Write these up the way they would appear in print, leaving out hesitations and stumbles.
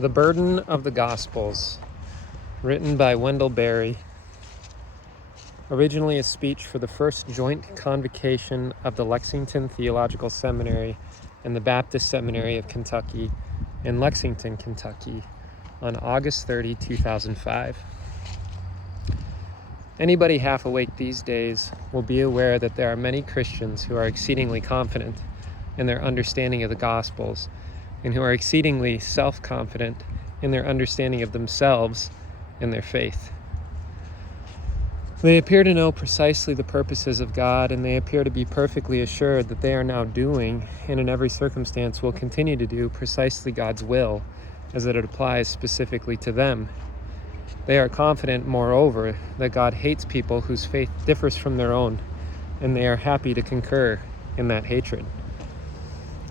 The Burden of the Gospels, written by Wendell Berry. Originally a speech for the first joint convocation of the Lexington Theological Seminary and the Baptist Seminary of Kentucky in Lexington, Kentucky, on August 30, 2005. Anybody half awake these days will be aware that there are many Christians who are exceedingly confident in their understanding of the Gospels and who are exceedingly self-confident in their understanding of themselves and their faith. They appear to know precisely the purposes of God, and they appear to be perfectly assured that they are now doing, and in every circumstance will continue to do, precisely God's will, as that it applies specifically to them. They are confident, moreover, that God hates people whose faith differs from their own, and they are happy to concur in that hatred.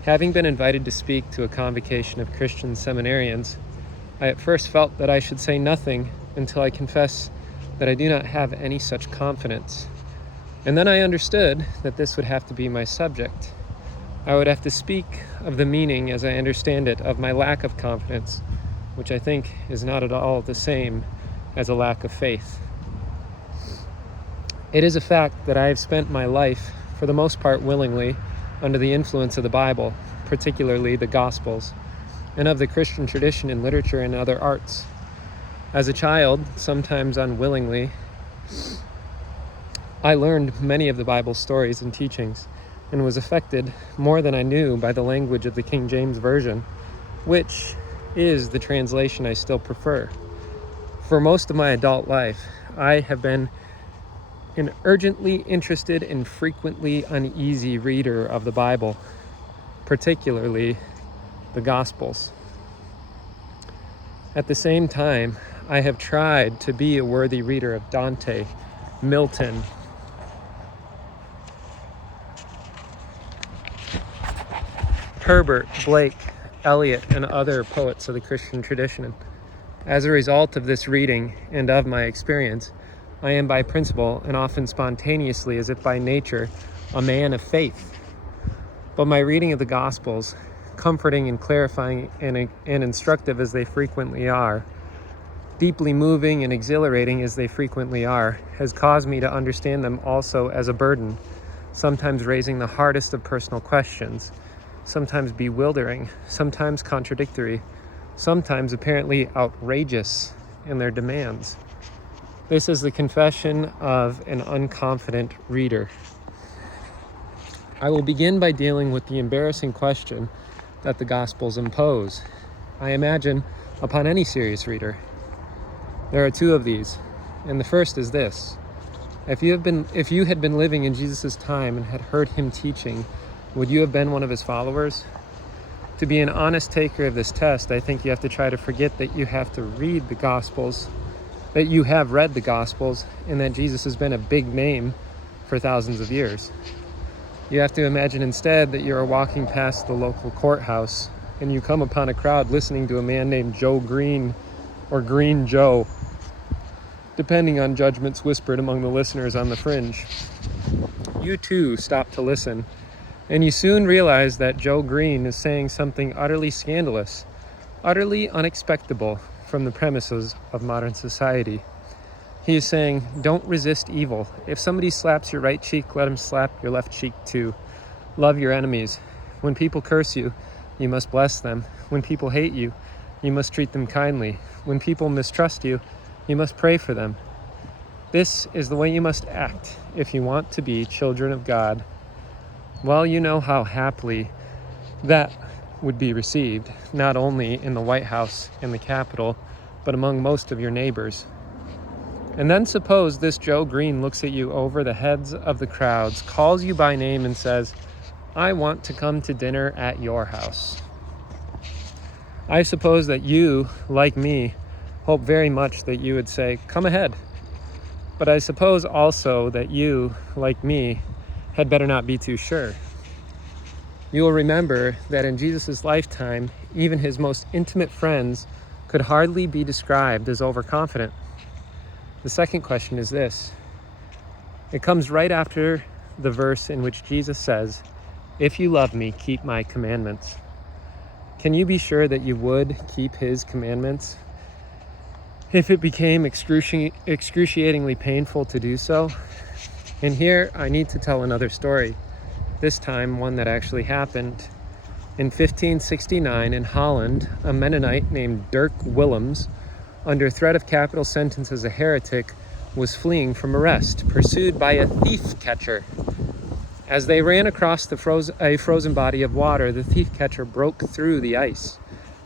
Having been invited to speak to a convocation of Christian seminarians, I at first felt that I should say nothing until I confess that I do not have any such confidence. And then I understood that this would have to be my subject. I would have to speak of the meaning, as I understand it, of my lack of confidence, which I think is not at all the same as a lack of faith. It is a fact that I have spent my life, for the most part willingly, under the influence of the Bible, particularly the Gospels, and of the Christian tradition in literature and other arts. As a child, sometimes unwillingly, I learned many of the Bible's stories and teachings, and was affected more than I knew by the language of the King James Version, which is the translation I still prefer. For most of my adult life, I have been an urgently interested and frequently uneasy reader of the Bible, particularly the Gospels. At the same time, I have tried to be a worthy reader of Dante, Milton, Herbert, Blake, Eliot, and other poets of the Christian tradition. As a result of this reading and of my experience, I am by principle, and often spontaneously as if by nature, a man of faith. But my reading of the Gospels, comforting and clarifying and instructive as they frequently are, deeply moving and exhilarating as they frequently are, has caused me to understand them also as a burden, sometimes raising the hardest of personal questions, sometimes bewildering, sometimes contradictory, sometimes apparently outrageous in their demands. This is the confession of an unconfident reader. I will begin by dealing with the embarrassing question that the Gospels impose, I imagine, upon any serious reader. There are two of these, and the first is this. If you had been living in Jesus' time and had heard him teaching, would you have been one of his followers? To be an honest taker of this test, I think you have to try to forget that you have to read the Gospels, that you have read the Gospels, and that Jesus has been a big name for thousands of years. You have to imagine instead that you are walking past the local courthouse and you come upon a crowd listening to a man named Joe Green, or Green Joe, depending on judgments whispered among the listeners on the fringe. You too stop to listen, and you soon realize that Joe Green is saying something utterly scandalous, utterly unexpectable from the premises of modern society. He is saying, don't resist evil. If somebody slaps your right cheek, let him slap your left cheek too. Love your enemies. When people curse you, you must bless them. When people hate you, you must treat them kindly. When people mistrust you, you must pray for them. This is the way you must act if you want to be children of God. Well, you know how happily that would be received, not only in the White House and the Capitol, but among most of your neighbors. And then suppose this Joe Green looks at you over the heads of the crowds, calls you by name and says, I want to come to dinner at your house. I suppose that you, like me, hope very much that you would say, come ahead. But I suppose also that you, like me, had better not be too sure. You will remember that in Jesus' lifetime, even his most intimate friends could hardly be described as overconfident. The second question is this. It comes right after the verse in which Jesus says, if you love me, keep my commandments. Can you be sure that you would keep his commandments if it became excruciatingly painful to do so? And here I need to tell another story, this time one that actually happened. In 1569 in Holland, a Mennonite named Dirk Willems, under threat of capital sentence as a heretic, was fleeing from arrest, pursued by a thief catcher. As they ran across a frozen body of water, the thief catcher broke through the ice.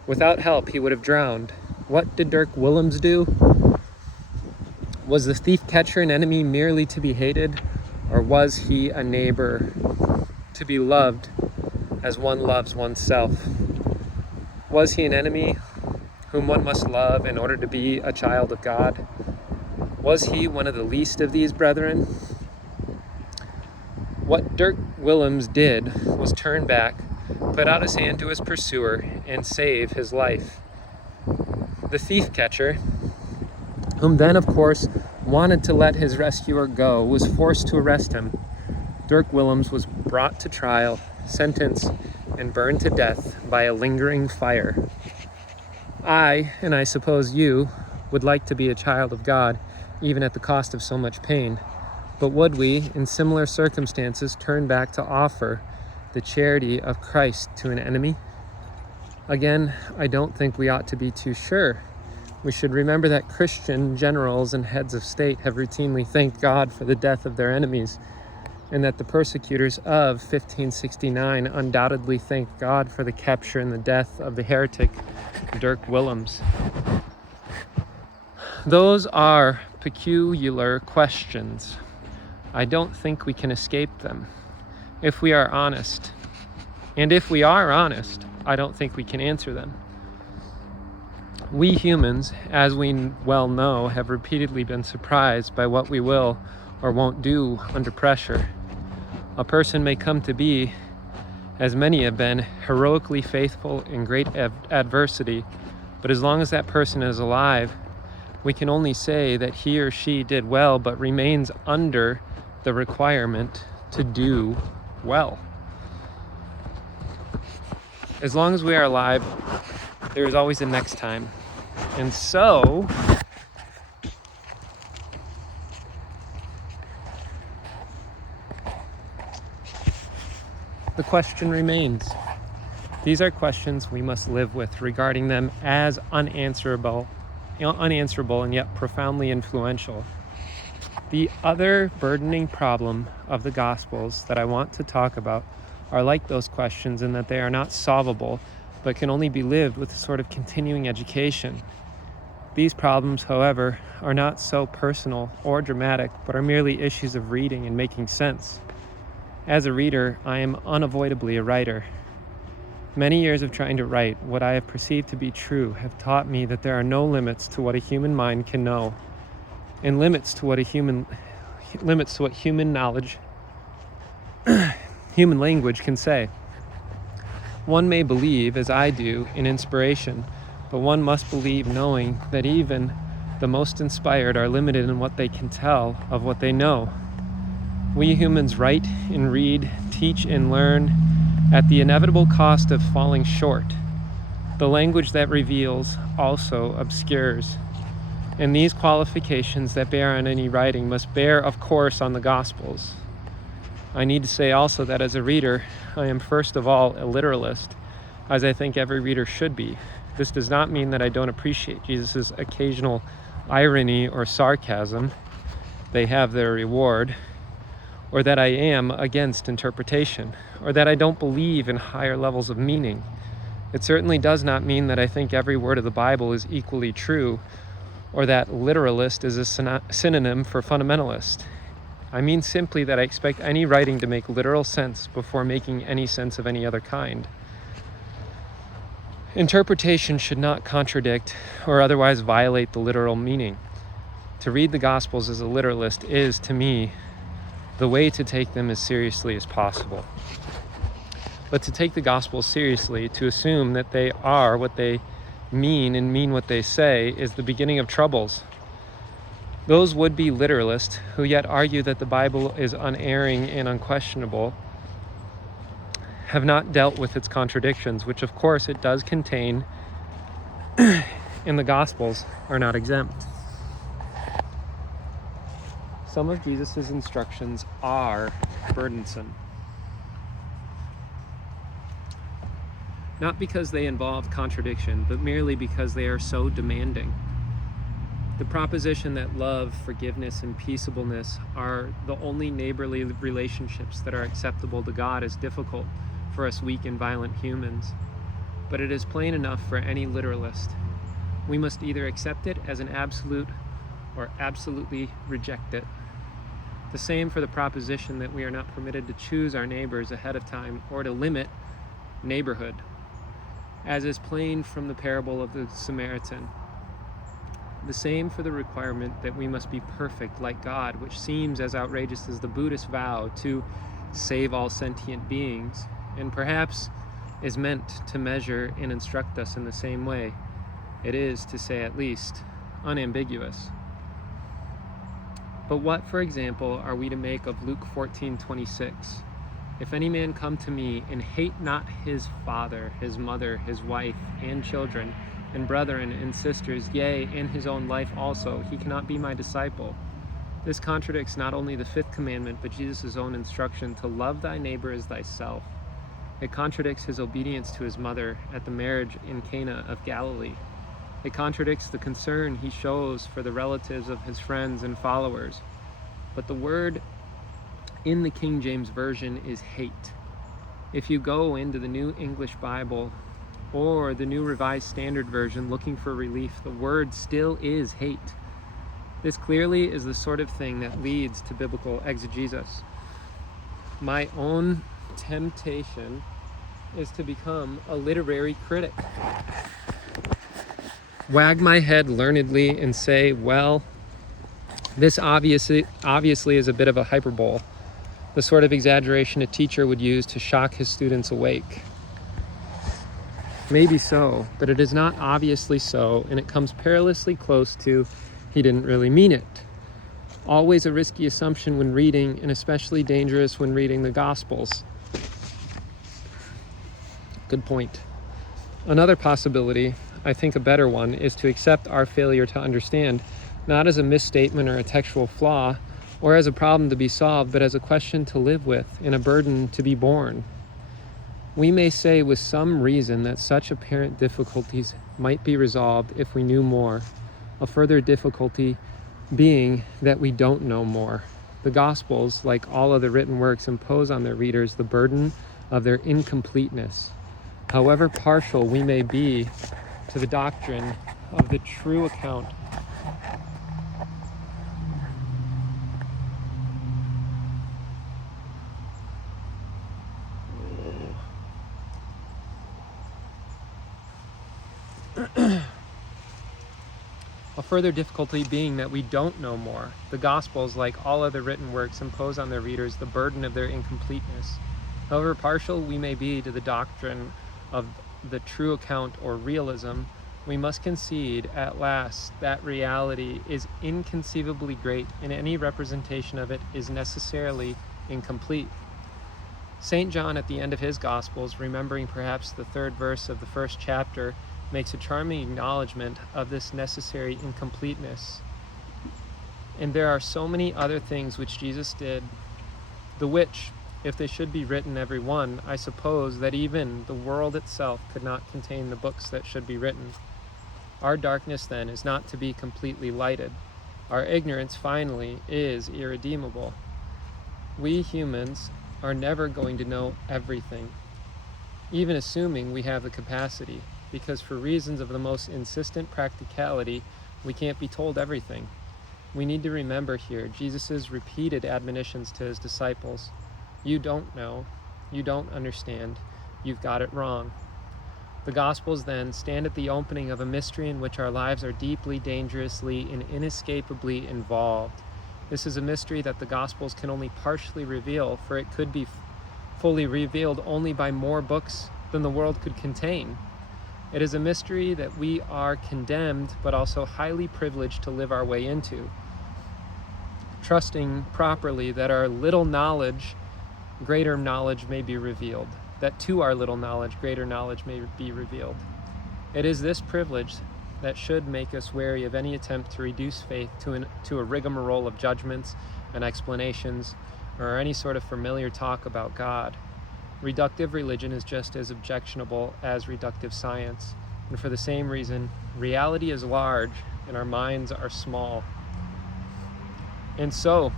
Without help, he would have drowned. What did Dirk Willems do? Was the thief catcher an enemy merely to be hated, or was he a neighbor to be loved as one loves oneself? Was he an enemy whom one must love in order to be a child of God? Was he one of the least of these brethren? What Dirk Willems did was turn back, put out his hand to his pursuer, and save his life. The thief catcher, whom then of course wanted to let his rescuer go, was forced to arrest him. Dirk Willems was brought to trial, sentenced, and burned to death by a lingering fire. I, and I suppose you, would like to be a child of God, even at the cost of so much pain. But would we, in similar circumstances, turn back to offer the charity of Christ to an enemy? Again, I don't think we ought to be too sure. We should remember that Christian generals and heads of state have routinely thanked God for the death of their enemies, and that the persecutors of 1569 undoubtedly thanked God for the capture and the death of the heretic Dirk Willems. Those are peculiar questions. I don't think we can escape them if we are honest. And if we are honest, I don't think we can answer them. We humans, as we well know, have repeatedly been surprised by what we will or won't do under pressure. A person may come to be, as many have been, heroically faithful in great adversity, but as long as that person is alive, we can only say that he or she did well, but remains under the requirement to do well. As long as we are alive, there is always a next time. And so, the question remains. These are questions we must live with, regarding them as unanswerable and yet profoundly influential. The other burdening problem of the Gospels that I want to talk about are like those questions in that they are not solvable, but can only be lived with a sort of continuing education. These problems, however, are not so personal or dramatic, but are merely issues of reading and making sense. As a reader, I am unavoidably a writer. Many years of trying to write what I have perceived to be true have taught me that there are no limits to what a human mind can know, and limits to what human knowledge, human language can say. One may believe, as I do, in inspiration, but one must believe knowing that even the most inspired are limited in what they can tell of what they know. We humans write and read, teach and learn at the inevitable cost of falling short. The language that reveals also obscures. And these qualifications that bear on any writing must bear, of course, on the Gospels. I need to say also that as a reader, I am first of all a literalist, as I think every reader should be. This does not mean that I don't appreciate Jesus' occasional irony or sarcasm. They have their reward. Or that I am against interpretation, or that I don't believe in higher levels of meaning. It certainly does not mean that I think every word of the Bible is equally true, or that literalist is a synonym for fundamentalist. I mean simply that I expect any writing to make literal sense before making any sense of any other kind. Interpretation should not contradict or otherwise violate the literal meaning. To read the Gospels as a literalist is, to me, the way to take them as seriously as possible. But to take the Gospels seriously, to assume that they are what they mean and mean what they say, is the beginning of troubles. Those would-be literalists who yet argue that the Bible is unerring and unquestionable have not dealt with its contradictions, which of course it does contain, and the Gospels are not exempt. Some of Jesus' instructions are burdensome. Not because they involve contradiction, but merely because they are so demanding. The proposition that love, forgiveness, and peaceableness are the only neighborly relationships that are acceptable to God is difficult for us weak and violent humans. But it is plain enough for any literalist. We must either accept it as an absolute or absolutely reject it. The same for the proposition that we are not permitted to choose our neighbors ahead of time or to limit neighborhood, as is plain from the parable of the Samaritan. The same for the requirement that we must be perfect like God, which seems as outrageous as the Buddhist vow to save all sentient beings, and perhaps is meant to measure and instruct us in the same way. It is, to say at least, unambiguous. But what, for example, are we to make of Luke 14:26? If any man come to me and hate not his father, his mother, his wife, and children, and brethren and sisters, yea, and his own life also, he cannot be my disciple. This contradicts not only the fifth commandment, but Jesus' own instruction to love thy neighbor as thyself. It contradicts his obedience to his mother at the marriage in Cana of Galilee. It contradicts the concern he shows for the relatives of his friends and followers. But the word in the King James Version is hate. If you go into the New English Bible or the New Revised Standard Version looking for relief, the word still is hate. This clearly is the sort of thing that leads to biblical exegesis. My own temptation is to become a literary critic. Wag my head learnedly and say, well, this obviously is a bit of a hyperbole, the sort of exaggeration a teacher would use to shock his students awake. Maybe so, but it is not obviously so, and it comes perilously close to he didn't really mean it. Always a risky assumption when reading, and especially dangerous when reading the Gospels. Good point. Another possibility, I think a better one, is to accept our failure to understand, not as a misstatement or a textual flaw, or as a problem to be solved, but as a question to live with and a burden to be borne. We may say with some reason that such apparent difficulties might be resolved if we knew more, a further difficulty being that we don't know more. The Gospels, like all other written works, impose on their readers the burden of their incompleteness. However partial we may be to the doctrine of the true account a further difficulty being that we don't know more. The Gospels, like all other written works, impose on their readers the burden of their incompleteness. However partial we may be to the doctrine of the true account or realism, we must concede at last that reality is inconceivably great, and any representation of it is necessarily incomplete. St. John, at the end of his Gospels, remembering perhaps the 3rd verse of the 1st chapter, makes a charming acknowledgement of this necessary incompleteness. And there are so many other things which Jesus did, the which, if they should be written every one, I suppose that even the world itself could not contain the books that should be written. Our darkness, then, is not to be completely lighted. Our ignorance, finally, is irredeemable. We humans are never going to know everything, even assuming we have the capacity, because for reasons of the most insistent practicality, we can't be told everything. We need to remember here Jesus' repeated admonitions to his disciples. You don't know, you don't understand, you've got it wrong. The Gospels then stand at the opening of a mystery in which our lives are deeply, dangerously, and inescapably involved. This is a mystery that the Gospels can only partially reveal, for it could be fully revealed only by more books than the world could contain. It is a mystery that we are condemned, but also highly privileged to live our way into, trusting properly that our little knowledge, greater knowledge may be revealed. that to our little knowledge, greater knowledge may be revealed. It is this privilege that should make us wary of any attempt to reduce faith to a rigmarole of judgments and explanations, or any sort of familiar talk about God. Reductive religion is just as objectionable as reductive science, and for the same reason, reality is large and our minds are small. And so,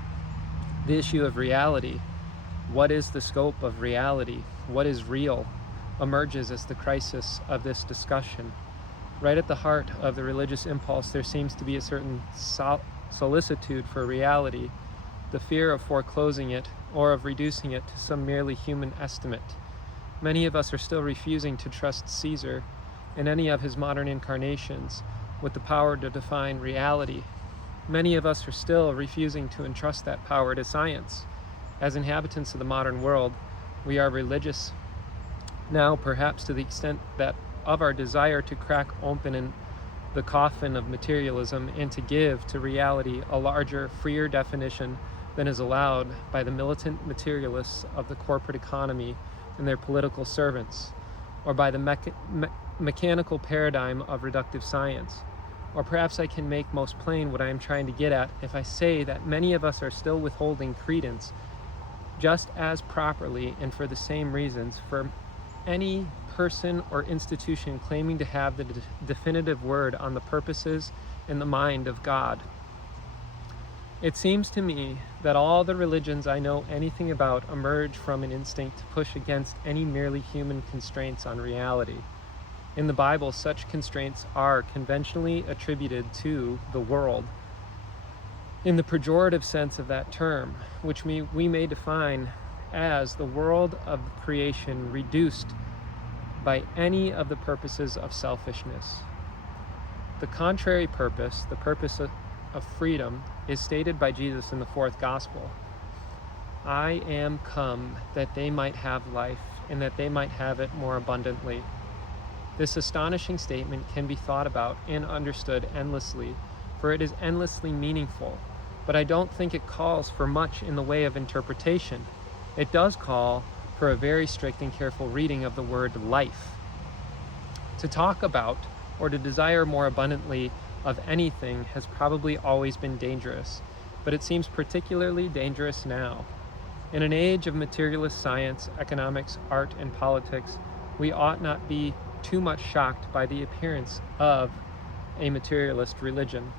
the issue of reality, what is the scope of reality, what is real, emerges as the crisis of this discussion. Right at the heart of the religious impulse, there seems to be a certain solicitude for reality, the fear of foreclosing it or of reducing it to some merely human estimate. Many of us are still refusing to trust Caesar and any of his modern incarnations with the power to define reality. Many of us are still refusing to entrust that power to science. As inhabitants of the modern world, we are religious now, perhaps to the extent that of our desire to crack open in the coffin of materialism and to give to reality a larger, freer definition than is allowed by the militant materialists of the corporate economy and their political servants, or by the mechanical paradigm of reductive science. Or perhaps I can make most plain what I am trying to get at if I say that many of us are still withholding credence just as properly and for the same reasons for any person or institution claiming to have the definitive word on the purposes and the mind of God. It seems to me that all the religions I know anything about emerge from an instinct to push against any merely human constraints on reality. In the Bible, such constraints are conventionally attributed to the world, in the pejorative sense of that term, which we may define as the world of creation reduced by any of the purposes of selfishness. The contrary purpose, the purpose of freedom, is stated by Jesus in the fourth gospel. I am come that they might have life, and that they might have it more abundantly. This astonishing statement can be thought about and understood endlessly, for it is endlessly meaningful, but I don't think it calls for much in the way of interpretation. It does call for a very strict and careful reading of the word life. To talk about or to desire more abundantly of anything has probably always been dangerous, but it seems particularly dangerous now. In an age of materialist science, economics, art, and politics, we ought not be too much shocked by the appearance of a materialist religion.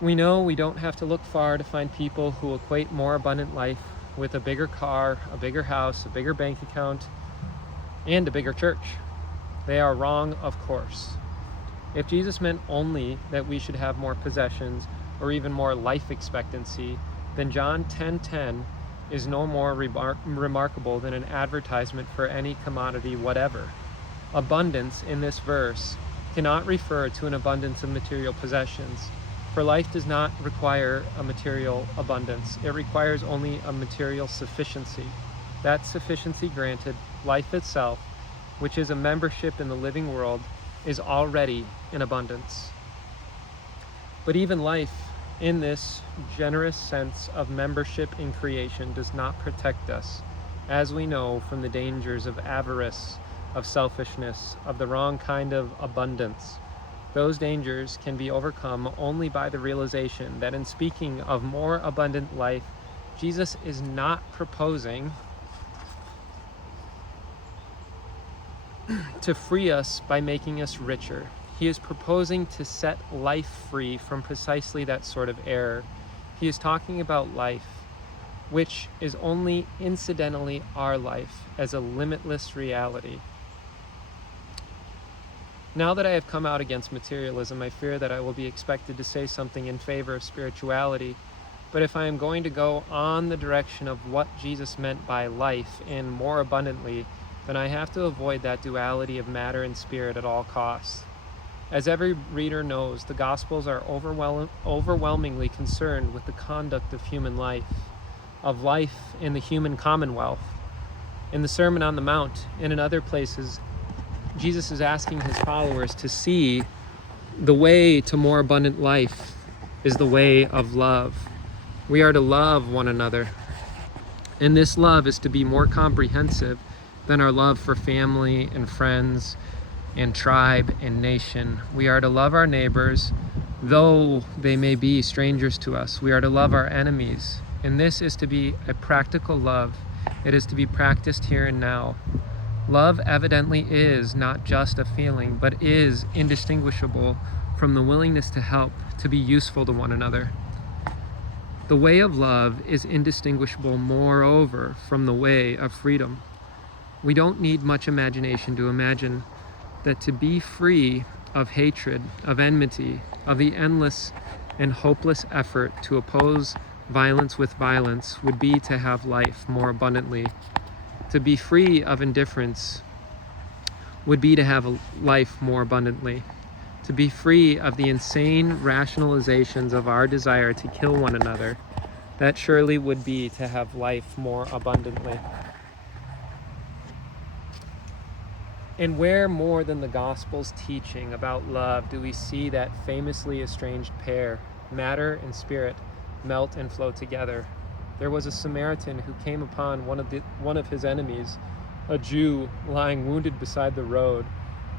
We know we don't have to look far to find people who equate more abundant life with a bigger car, a bigger house, a bigger bank account, and a bigger church. They are wrong, of course. If Jesus meant only that we should have more possessions or even more life expectancy, then John 10:10 is no more remarkable than an advertisement for any commodity whatever. Abundance in this verse cannot refer to an abundance of material possessions, for life does not require a material abundance. It requires only a material sufficiency. That sufficiency granted, life itself, which is a membership in the living world, is already in abundance. But even life, in this generous sense of membership in creation, does not protect us, as we know from the dangers of avarice, of selfishness, of the wrong kind of abundance. Those dangers can be overcome only by the realization that in speaking of more abundant life, Jesus is not proposing to free us by making us richer. He is proposing to set life free from precisely that sort of error. He is talking about life, which is only incidentally our life, as a limitless reality. Now that I have come out against materialism, I fear that I will be expected to say something in favor of spirituality. But if I am going to go on the direction of what Jesus meant by life and more abundantly, then I have to avoid that duality of matter and spirit at all costs. As every reader knows, the Gospels are overwhelmingly concerned with the conduct of human life, of life in the human commonwealth. In the Sermon on the Mount and in other places, Jesus is asking his followers to see the way to more abundant life is the way of love. We are to love one another. And this love is to be more comprehensive than our love for family and friends and tribe and nation. We are to love our neighbors, though they may be strangers to us. We are to love our enemies. And this is to be a practical love. It is to be practiced here and now. Love evidently is not just a feeling, but is indistinguishable from the willingness to help, to be useful to one another. The way of love is indistinguishable, moreover, from the way of freedom. We don't need much imagination to imagine that to be free of hatred, of enmity, of the endless and hopeless effort to oppose violence with violence would be to have life more abundantly. To be free of indifference would be to have a life more abundantly. To be free of the insane rationalizations of our desire to kill one another, that surely would be to have life more abundantly. And where more than the Gospel's teaching about love do we see that famously estranged pair, matter and spirit, melt and flow together? There was a Samaritan who came upon one of his enemies, a Jew lying wounded beside the road,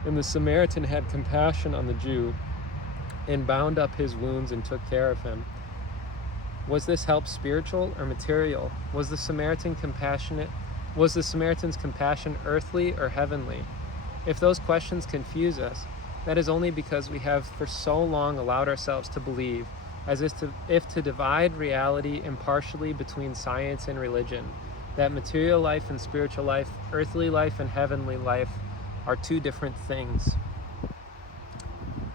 and the Samaritan had compassion on the Jew and bound up his wounds and took care of him. Was this help spiritual or material? Was the Samaritan's compassion earthly or heavenly? If those questions confuse us, that is only because we have for so long allowed ourselves to believe as if to divide reality impartially between science and religion, that material life and spiritual life, earthly life and heavenly life are two different things.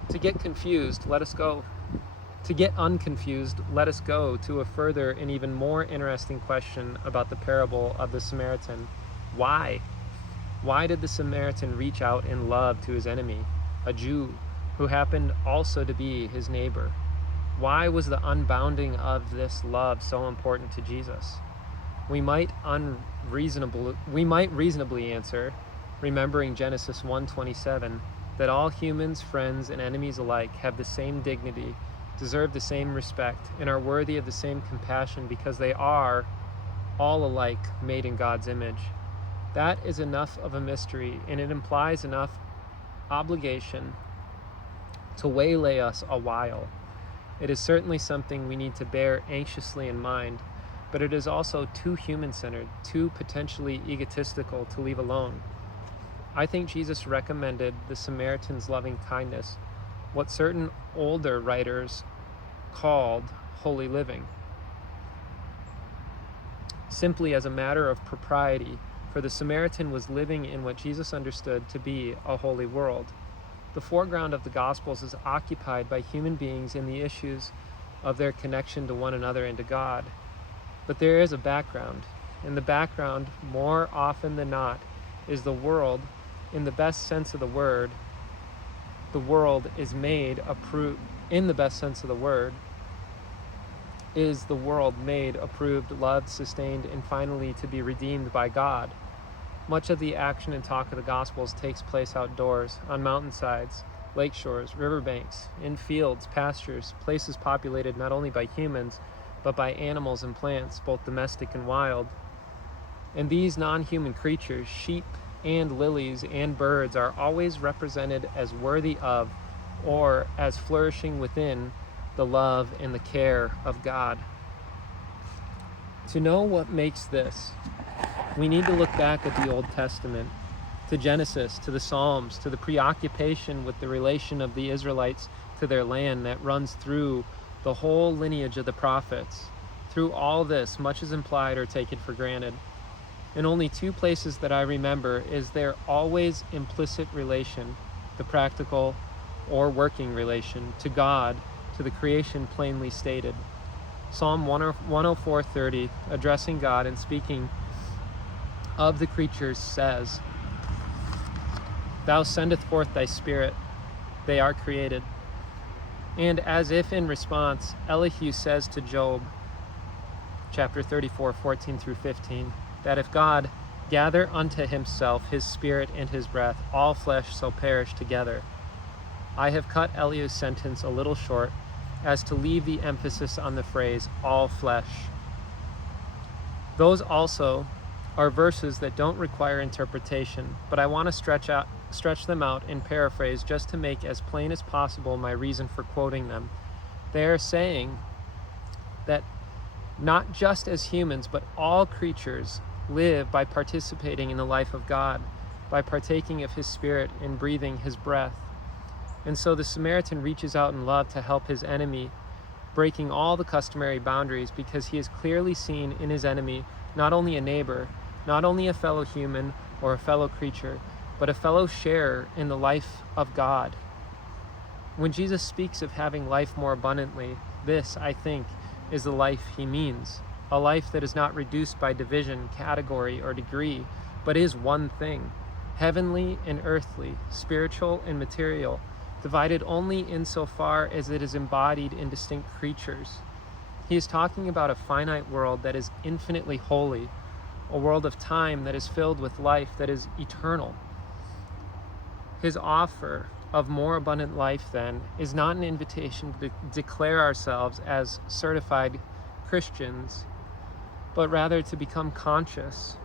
To get confused, let us go. To get unconfused, let us go to a further and even more interesting question about the parable of the Samaritan. Why? Why did the Samaritan reach out in love to his enemy, a Jew, who happened also to be his neighbor? Why was the unbounding of this love so important to Jesus? We might reasonably answer, remembering Genesis 1:27, that all humans, friends, and enemies alike have the same dignity, deserve the same respect, and are worthy of the same compassion because they are all alike made in God's image. That is enough of a mystery, and it implies enough obligation to waylay us a while. It is certainly something we need to bear anxiously in mind, but it is also too human-centered, too potentially egotistical to leave alone. I think Jesus recommended the Samaritan's loving kindness, what certain older writers called holy living, simply as a matter of propriety, for the Samaritan was living in what Jesus understood to be a holy world. The foreground of the Gospels is occupied by human beings in the issues of their connection to one another and to God. But there is a background, and the background, more often than not, is the world. In the best sense of the word, the world is made approved. In the best sense of the word, is the world made, approved, loved, sustained, and finally to be redeemed by God. Much of the action and talk of the Gospels takes place outdoors, on mountainsides, lake shores, riverbanks, in fields, pastures, places populated not only by humans, but by animals and plants, both domestic and wild. And these non-human creatures, sheep and lilies and birds, are always represented as worthy of, or as flourishing within, the love and the care of God. To know what makes this, we need to look back at the Old Testament, to Genesis, to the Psalms, to the preoccupation with the relation of the Israelites to their land that runs through the whole lineage of the prophets. Through all this, much is implied or taken for granted. In only two places that I remember is there always implicit relation, the practical or working relation, to God, to the creation plainly stated. Psalm 104:30, addressing God and speaking of the creatures, says, "Thou sendest forth thy spirit, they are created." And as if in response, Elihu says to Job, chapter 34:14-15, that if God gather unto himself his spirit and his breath, all flesh shall perish together. I have cut Elihu's sentence a little short, as to leave the emphasis on the phrase, all flesh. Those also are verses that don't require interpretation, but I want to stretch them out and paraphrase just to make as plain as possible my reason for quoting them. They are saying that not just as humans, but all creatures live by participating in the life of God, by partaking of his Spirit and breathing his breath. And so the Samaritan reaches out in love to help his enemy, breaking all the customary boundaries, because he has clearly seen in his enemy not only a neighbor, not only a fellow human or a fellow creature, but a fellow sharer in the life of God. When Jesus speaks of having life more abundantly, this, I think, is the life he means. A life that is not reduced by division, category, or degree, but is one thing, heavenly and earthly, spiritual and material, divided only insofar as it is embodied in distinct creatures. He is talking about a finite world that is infinitely holy, a world of time that is filled with life that is eternal. His offer of more abundant life, then, is not an invitation to declare ourselves as certified Christians, but rather to become conscious,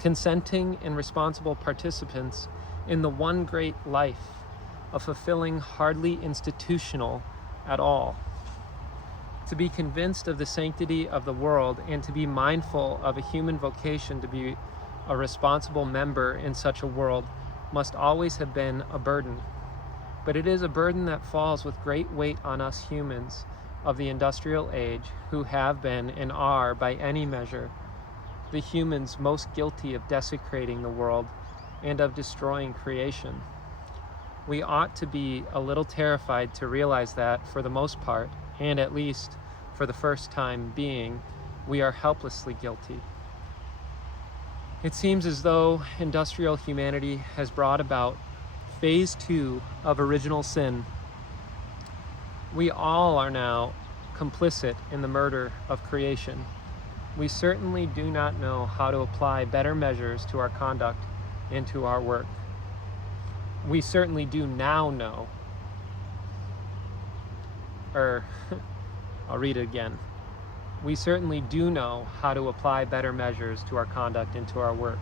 consenting and responsible participants in the one great life of fulfilling hardly institutional at all. To be convinced of the sanctity of the world and to be mindful of a human vocation to be a responsible member in such a world must always have been a burden. But it is a burden that falls with great weight on us humans of the industrial age, who have been and are, by any measure, the humans most guilty of desecrating the world and of destroying creation. We ought to be a little terrified to realize that, for the most part, and at least for the first time being, we are helplessly guilty. It seems as though industrial humanity has brought about phase 2 of original sin. We all are now complicit in the murder of creation. We certainly do not know how to apply better measures to our conduct and to our work. We certainly do now know, I'll read it again. We certainly do know how to apply better measures to our conduct and to our work.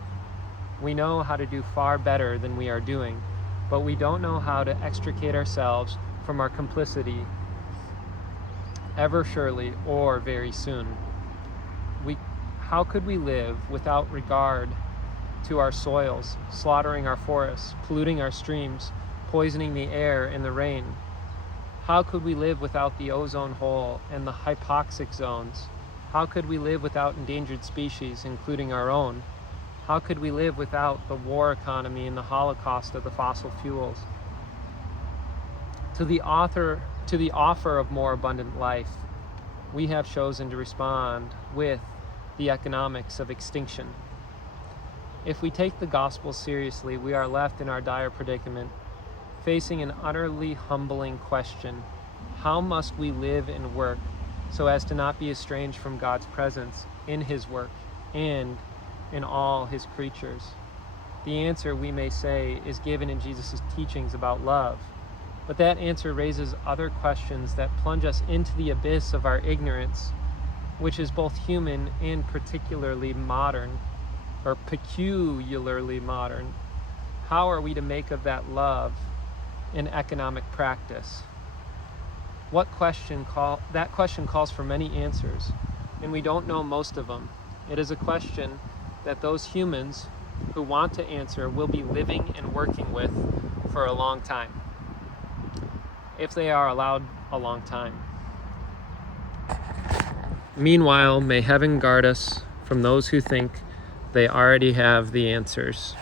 We know how to do far better than we are doing, but we don't know how to extricate ourselves from our complicity ever surely or very soon. How could we live without regard to our soils, slaughtering our forests, polluting our streams, poisoning the air and the rain? How could we live without the ozone hole and the hypoxic zones? How could we live without endangered species, including our own? How could we live without the war economy and the holocaust of the fossil fuels? To the offer of more abundant life, we have chosen to respond with the economics of extinction. If we take the gospel seriously, we are left in our dire predicament, facing an utterly humbling question: how must we live and work so as to not be estranged from God's presence in his work and in all his creatures? The answer, we may say, is given in Jesus' teachings about love. But that answer raises other questions that plunge us into the abyss of our ignorance, which is both human and particularly modern, or peculiarly modern. How are we to make of that love in economic practice? That question calls for many answers, and we don't know most of them. It is a question that those humans who want to answer will be living and working with for a long time, if they are allowed a long time. Meanwhile, may heaven guard us from those who think they already have the answers.